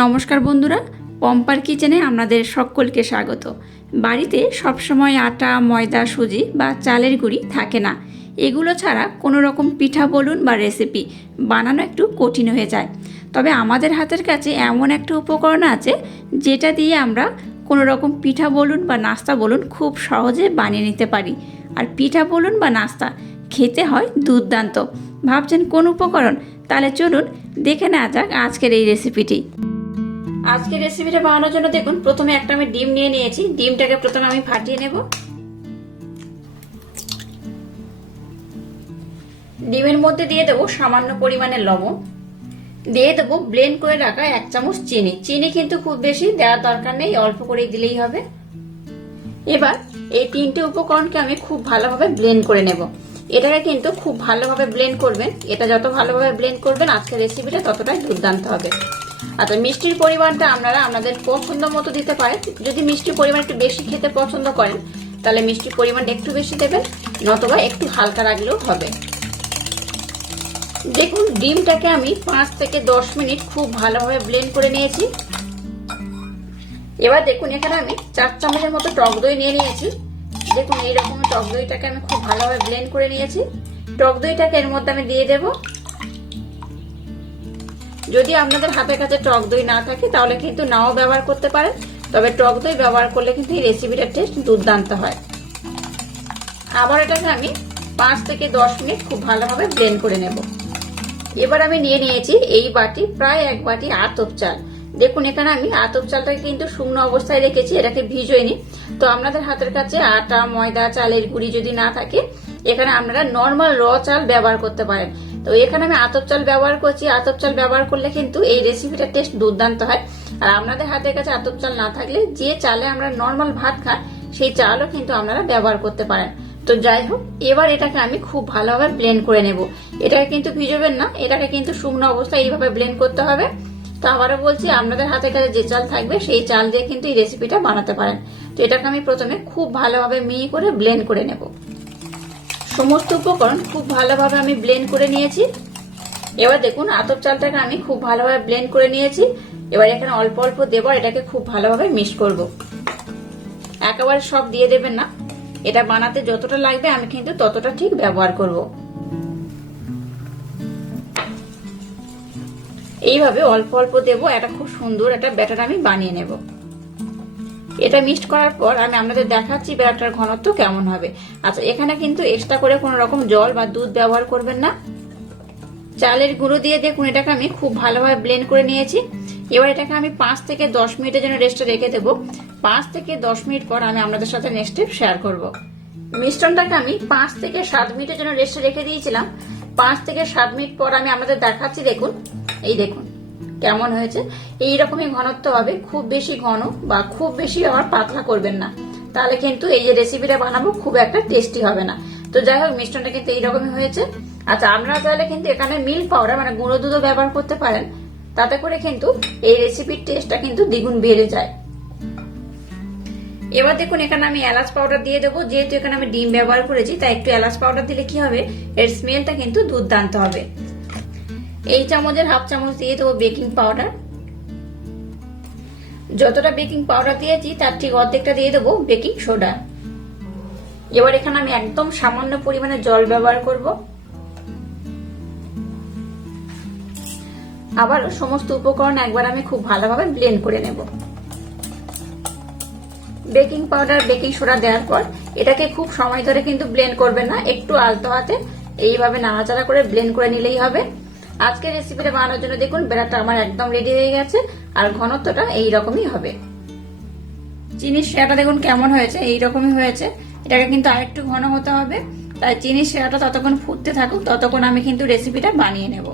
নমস্কার বন্ধুরা, পম্পার কিচেনে আপনাদের সকলকে স্বাগত। বাড়িতে সবসময় আটা, ময়দা, সুজি বা চালের গুঁড়ি থাকে না। এগুলো ছাড়া কোনো রকম পিঠা বলুন বা রেসিপি বানানো একটু কঠিন হয়ে যায়। তবে আমাদের হাতের কাছে এমন একটা উপকরণ আছে যেটা দিয়ে আমরা কোনো রকম পিঠা বলুন বা নাস্তা বলুন খুব সহজে বানিয়ে নিতে পারি। আর পিঠা বলুন বা নাস্তা খেতে হয় দুর্দান্ত। ভাবছেন কোন উপকরণ? তাহলে চলুন দেখে নেওয়া যাক আজকের এই রেসিপিটি। আজকে রেসিপিটা বানানোর জন্য দেখুন, প্রথমে একটা আমি ডিম নিয়ে নিয়েছি। ডিমটাকে প্রথমে আমি ফাটিয়ে নেব। ডিমের মধ্যে দিয়ে দেবো সামান্য পরিমাণে লবণ, দিয়ে দেবো ব্লেন্ড করে রাখা 1 চামচ চিনি। চিনি কিন্তু খুব বেশি দেওয়ার দরকার নেই, অল্প করে দিলেই হবে। এবার এই তিনটে উপকরণকে আমি খুব ভালোভাবে ব্লেন্ড করে নেব। এটাকে কিন্তু খুব ভালোভাবে ব্লেন্ড করবেন। এটা যত ভালোভাবে ব্লেন্ড করবেন আজকের রেসিপিটা ততটাই দুর্দান্ত হবে। আচ্ছা, মিষ্টির পরিমাণটা আপনারা আপনাদের পছন্দ মতো দিতে পারেন। যদি মিষ্টির পরিমাণ একটু বেশি খেতে পছন্দ করেন তাহলে মিষ্টির পরিমাণটা একটু বেশি দেবেন, নতুবা একটু হালকা রাখলেও হবে। দেখুন, ডিমটাকে আমি 5 থেকে 10 মিনিট খুব ভালোভাবে ব্লেন্ড করে নিয়েছি। এবার দেখুন, এখানে আমি 4 চামচের মতো টক দই নিয়ে নিয়েছি। দেখুন, এইরকম টক দইটাকে আমি খুব ভালোভাবে ব্লেন্ড করে নিয়েছি। টক দইটাকে এর মধ্যে আমি দিয়ে দেবো। যদি আপনাদের হাতের কাছে টক দই না থাকে তাহলে কিন্তু নাও ব্যবহার করতে পারেন, তবে টক দই ব্যবহার করলে কিন্তু এই রেসিপিটার টেস্ট দুর্দান্ত হয়। আবার এটাকে আমি 5 থেকে 10 মিনিট খুব ভালোভাবে ব্লেন্ড করে নেব। এবার আমি নিয়ে নিয়েছি এই বাটি প্রায় 1 বাটি আতপ চাল। দেখুন, এখানে আমি আতপ চালটাকে কিন্তু শুকনো অবস্থায় রেখেছি, এটাকে ভিজোইনি। তো আপনাদের হাতের কাছে আটা, ময়দা, চালের গুঁড়ি যদি না থাকে এখানে আপনারা নর্মাল র চাল ব্যবহার করতে পারেন। তো এখানে আমি আতপ চাল ব্যবহার করছি। আতপ চাল ব্যবহার করলে কিন্তু এই রেসিপিটার টেস্ট দুর্দান্ত হয়। আর আপনাদের হাতের কাছে আতপ চাল না থাকলে যে চালে আমরা নর্মাল ভাত খাই সেই চালও কিন্তু আপনারা ব্যবহার করতে পারেন। তো যাই হোক, এবার এটাকে আমি খুব ভালোভাবে ব্লেন্ড করে নেব। এটাকে কিন্তু ভিজোবেন না, এটাকে কিন্তু শুকনো অবস্থায় এইভাবে ব্লেন্ড করতে হবে। তো আবারও বলছি, আপনাদের হাতের কাছে যে চাল থাকবে সেই চাল দিয়ে কিন্তু এই রেসিপিটা বানাতে পারেন। তো এটাকে আমি প্রথমে খুব ভালোভাবে মিহি করে ব্লেন্ড করে নেব। সমস্ত উপকরণ খুব ভালোভাবে আমি ব্লেন্ড করে নিয়েছি। এবার দেখুন, আতপ চালটাকে আমি খুব ভালোভাবে ব্লেন্ড করে নিয়েছি। এবার এখানে অল্প অল্প দেব, এটাকে খুব ভালোভাবে মিক্স করব। একেবারে সব দিয়ে দেবেন না, এটা বানাতে যতটা লাগবে আমি কিন্তু ততটা ঠিক ব্যবহার করব। এইভাবে অল্প অল্প দেব, এটা খুব সুন্দর একটা ব্যাটার আমি বানিয়ে নেব। এটা মিক্সড করার পর আমি আপনাদের দেখাচ্ছি ব্যাটারটার ঘনত্ব কেমন হবে। আচ্ছা, এখানে কিন্তু এক্সট্রা করে কোনো রকম জল বা দুধ ব্যবহার করবেন না। চালের গুঁড়ো দিয়ে দেখুন এটাকে আমি খুব ভালোভাবে ব্লেন্ড করে নিয়েছি। এবার এটাকে আমি 5 থেকে 10 মিনিটের জন্য রেস্টে রেখে দেবো। 5 থেকে 10 মিনিট পর আমি আপনাদের সাথে নেক্সট স্টেপ শেয়ার করব। মিশ্রণটাকে আমি 5 থেকে 7 মিনিটের জন্য রেস্টে রেখে দিয়েছিলাম। 5 থেকে 7 মিনিট পর আমি আপনাদের দেখাচ্ছি। দেখুন, এই দেখুন কেমন হয়েছে। এইরকমই ঘনত্ব হবে, খুব বেশি ঘন বা খুব বেশি আবার পাতলা করবেন না, তাহলে কিন্তু এই যে রেসিপিটা বানাবো খুব একটা টেস্টি হবে না। তো যাই হোক, মিশ্রণটা কিন্তু এইরকমই হয়েছে। আচ্ছা, আপনারা চাইলে কিন্তু এখানে মিল্ক পাউডার মানে গুঁড়ো দুধও ব্যবহার করতে পারেন, তাতে করে কিন্তু এই রেসিপির টেস্টটা কিন্তু দ্বিগুণ বেড়ে যায়। এবার দেখুন, এখানে আমি এলাচ পাউডার দিয়ে দেবো। যেহেতু এখানে আমি ডিম ব্যবহার করেছি তাই একটু এলাচ পাউডার দিলে কি হবে, এর স্মেলটা কিন্তু দুর্দান্ত হবে। এই চামচের হাফ চামচ দিয়ে দেবো বেকিং পাউডার। যতটা বেকিং পাউডার দিয়েছি তার ঠিক অর্ধেকটা দিয়ে দেবো বেকিং সোডা। এবার এখানে আমি একদম সামান্য পরিমাণে জল ব্যবহার করব। আবার সমস্ত উপকরণ একবার আমি খুব ভালোভাবে ব্লেন্ড করে নেব। বেকিং পাউডার, বেকিং সোডা দেওয়ার পর এটাকে খুব সময় ধরে কিন্তু ব্লেন্ড করবেন না, একটু আলতো হাতে এইভাবে নাড়াচাড়া করে ব্লেন্ড করে নিলেই হবে। আজকের রেসিপিটা বানানোর জন্য দেখুন ব্যাটারটা আমার একদম রেডি হয়ে গেছে, আর ঘনত্বটা এইরকমই হবে। চিনির শিরাটা দেখুন কেমন হয়েছে, এইরকমই হয়েছে। এটাকে কিন্তু আরেকটু ঘন হতে হবে, তাই চিনির শিরাটা ততক্ষণ ফুটতে থাকুক, ততক্ষণ আমি কিন্তু রেসিপিটা বানিয়ে নেব।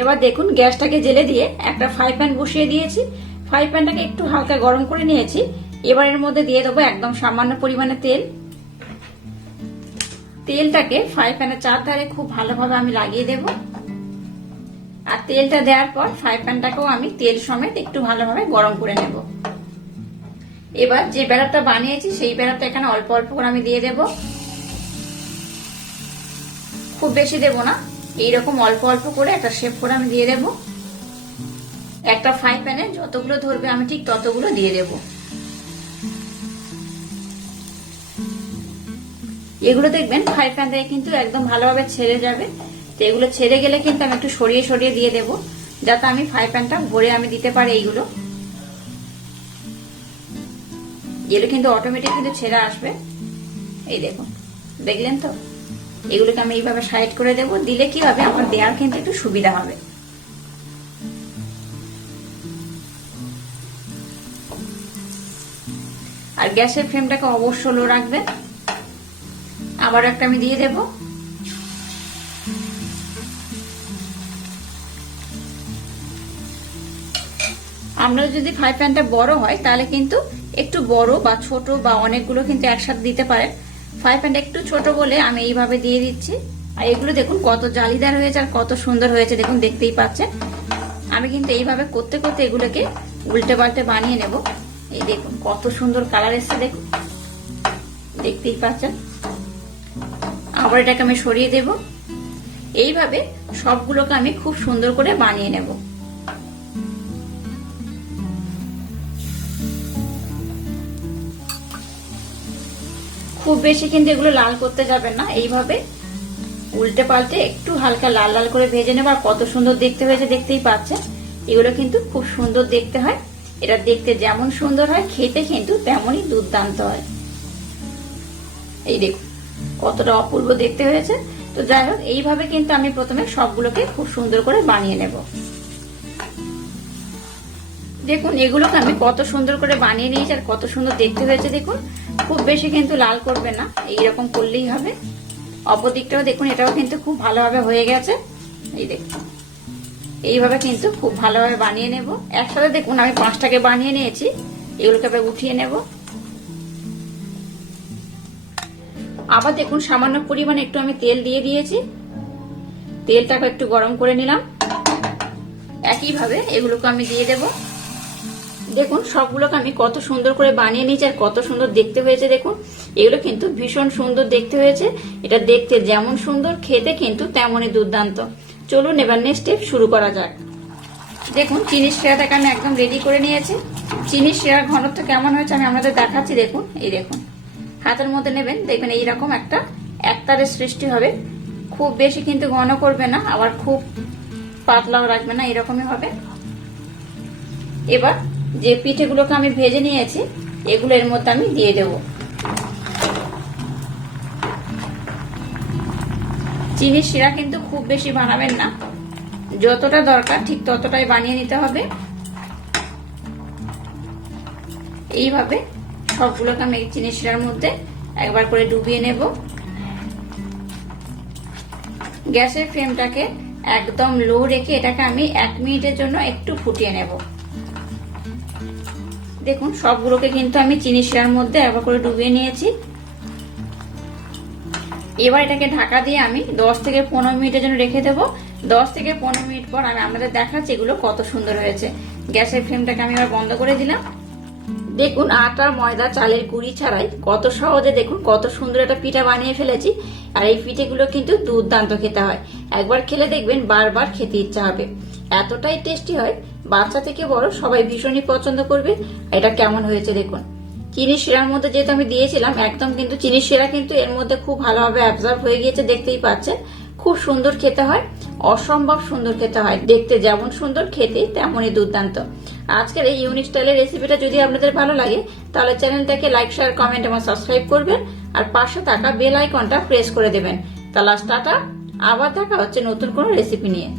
এবার দেখুন, গ্যাসটাকে জেলে দিয়ে একটা ফ্রাই প্যান বসিয়ে দিয়েছি। ফ্রাই প্যানটাকে একটু হালকা গরম করে নিয়েছি। এবার এর মধ্যে দিয়ে দেবো একদম সামান্য পরিমাণে তেল। তেলটাকে ফ্রাই প্যানের চারধারে খুব ভালোভাবে আমি লাগিয়ে দেব। আর তেলটা দেওয়ার পর ফ্রাই প্যানটাকেও আমি তেল সমেত একটু ভালোভাবে গরম করে নেব। এবার যে ব্যাটারটা বানিয়েছি সেই ব্যাটারটা এখানে অল্প অল্প করে আমি দিয়ে দেব। খুব বেশি দেব না, এইরকম অল্প অল্প করে একটা শেপ করে আমি দিয়ে দেব। একটা ফ্রাই প্যানে যতগুলো ধরবে আমি ঠিক ততগুলো দিয়ে দেব। এগুলো দেখবেন ফ্রাই প্যান থেকে কিন্তু একদম ভালোভাবে ছেড়ে যাবে। তো এগুলো ছেড়ে গেলে কিন্তু আমি একটু সরিয়ে সরিয়ে দিয়ে দেব, যাতে আমি ফ্রাই প্যানটা ভরে আমি দিতে পারি। এইগুলো কিন্তু অটোমেটিক কিন্তু ছেড়ে আসবে। এই দেখুন, দেখলেন তো? এগুলোকে আমি এইভাবে সাইড করে দেব, দিলে কি হবে আমার দেওয়ার কিন্তু একটু সুবিধা হবে। আর গ্যাসের ফ্লেমটাকে অবশ্য লো রাখবেন। আবার একটা আমি দিয়ে দেব। আমরা যদি ফ্রাই প্যানটা বড় হয় তাহলে কিন্তু একটু বড় বা ছোট বা অনেকগুলো কিন্তু একসাথে দিতে পারেন। ফ্রাই প্যানটা একটু ছোট বলে আমি এইভাবে দিয়ে দিচ্ছি। আর এগুলো দেখুন কত জালিদার হয়েছে আর কত সুন্দর হয়েছে, দেখুন দেখতেই পাচ্ছেন। আমি কিন্তু এইভাবে করতে করতে এগুলোকে উল্টে পাল্টে বানিয়ে নেব। এই দেখুন কত সুন্দর কালার এসছে, দেখুন দেখতেই পাচ্ছেন। আবার এটাকে আমি সরিয়ে দেব। এইভাবে সবগুলোকে আমি খুব সুন্দর করে বানিয়ে নেব। খুব বেশি কিন্তু এগুলো লাল করতে যাবেন না, এইভাবে উল্টে পাল্টে একটু হালকা লাল লাল করে ভেজে নেব। আর কত সুন্দর দেখতে হয়েছে দেখতেই পাচ্ছেন। এগুলো কিন্তু খুব সুন্দর দেখতে হয়। এটা দেখতে যেমন সুন্দর হয় খেতে কিন্তু তেমনই দুর্দান্ত হয়। এই দেখুন কতটা অপূর্ব দেখতে হয়েছে। তো যাই হোক, এইভাবে কিন্তু আমি প্রথমে সবগুলোকে খুব সুন্দর করে বানিয়ে নেব। দেখুন এগুলোকে আমি কত সুন্দর করে বানিয়ে নিয়েছি আর কত সুন্দর দেখতে হয়েছে দেখুন। খুব বেশি কিন্তু লাল করবে না, এইরকম করলেই হবে। অপর দিকটাও দেখুন, এটাও কিন্তু খুব ভালোভাবে হয়ে গেছে। এই দেখুন এইভাবে কিন্তু খুব ভালোভাবে বানিয়ে নেব। একসাথে দেখুন আমি 5টাকে বানিয়ে নিয়েছি। এগুলোকে আবার উঠিয়ে নেব। আবার দেখুন সামান্য পরিমাণে একটু আমি তেল দিয়ে দিয়েছি। তেলটাকে একটু গরম করে নিলাম। একইভাবে এগুলোকে আমি দিয়ে দেব। দেখুন সবগুলোকে আমি কত সুন্দর করে বানিয়ে নিয়েছি আর কত সুন্দর দেখতে হয়েছে দেখুন। এগুলো কিন্তু ভীষণ সুন্দর দেখতে হয়েছে। এটা দেখতে যেমন সুন্দর খেতে কিন্তু তেমনই দুর্দান্ত। চলুন এবার নেক্সট স্টেপ শুরু করা যাক। দেখুন চিনির শিরাটাকে আমি একদম রেডি করে নিয়েছি। চিনির শিরার ঘনত্ব কেমন হয়েছে আমি আপনাদের দেখাচ্ছি। দেখুন এই দেখুন, হাতের মধ্যে নেবেন, দেখবেন এইরকম একটা একতারের সৃষ্টি হবে। খুব বেশি কিন্তু ঘন করবে না, আবার খুব পাতলাও রাখবে না, এরকমই হবে। এবার যে পিঠেগুলোকে আমি ভেজে নিয়েছি এগুলো এর মধ্যে আমি দিয়ে দেব। চিনির শিরা কিন্তু খুব বেশি বানাবেন না, যতটা দরকার ঠিক ততটাই বানিয়ে নিতে হবে। এইভাবে সবগুলোকে আমি চিনির শিরার মধ্যে একবার করে ডুবিয়ে নেব। গ্যাসের ফ্লেমটাকে একদম লো রেখে এটাকে আমি 1 মিনিটের জন্য একটু ফুটিয়ে নেব। দেখুন সবগুলোকে কিন্তু আমি চিনির শিরার মধ্যে একবার করে ডুবিয়ে নিয়েছি। এবার এটাকে ঢাকা দিয়ে আমি 10 থেকে 15 মিনিটের জন্য রেখে দেব। 10 থেকে 15 মিনিট পর আমি আপনাদের দেখাচ্ছি এগুলো কত সুন্দর হয়েছে। গ্যাসের ফ্লেমটাকে আমি এবার বন্ধ করে দিলাম। দেখুন আটা ময়দা চালের গুঁড়ি ছাড়াই কত সহজে দেখুন কত সুন্দর একটা পিঠা বানিয়ে ফেলেছি। আর এই পিঠেগুলো কিন্তু দুর্দান্ত খেতে হয়। একবার খেলে দেখবেন বারবার খেতে ইচ্ছা হবে, এতটাই টেস্টি হয়। বাচ্চা থেকে বড় সবাই ভীষণই পছন্দ করবে। এটা কেমন হয়েছে দেখুন। চিনির শিরার মধ্যে যেহেতু আমি দিয়েছিলাম একদম কিন্তু চিনির শিরা কিন্তু এর মধ্যে খুব ভালোভাবে অ্যাবজর্ব হয়ে গিয়েছে, দেখতেই পাচ্ছেন। খুব সুন্দর খেতে হয়, অসম্ভব সুন্দর খেতে হয়। দেখতে যেমন সুন্দর খেতে তেমনই দুর্দান্ত। আজকের এই ইউনিক স্টাইলের রেসিপিটা যদি আপনাদের ভালো লাগে তাহলে চ্যানেলটাকে লাইক শেয়ার কমেন্ট এবং সাবস্ক্রাইব করবেন আর পাশে থাকা বেল আইকনটা প্রেস করে দেবেন। তাহলে টাটা, আবার দেখা হচ্ছে নতুন কোনো রেসিপি নিয়ে।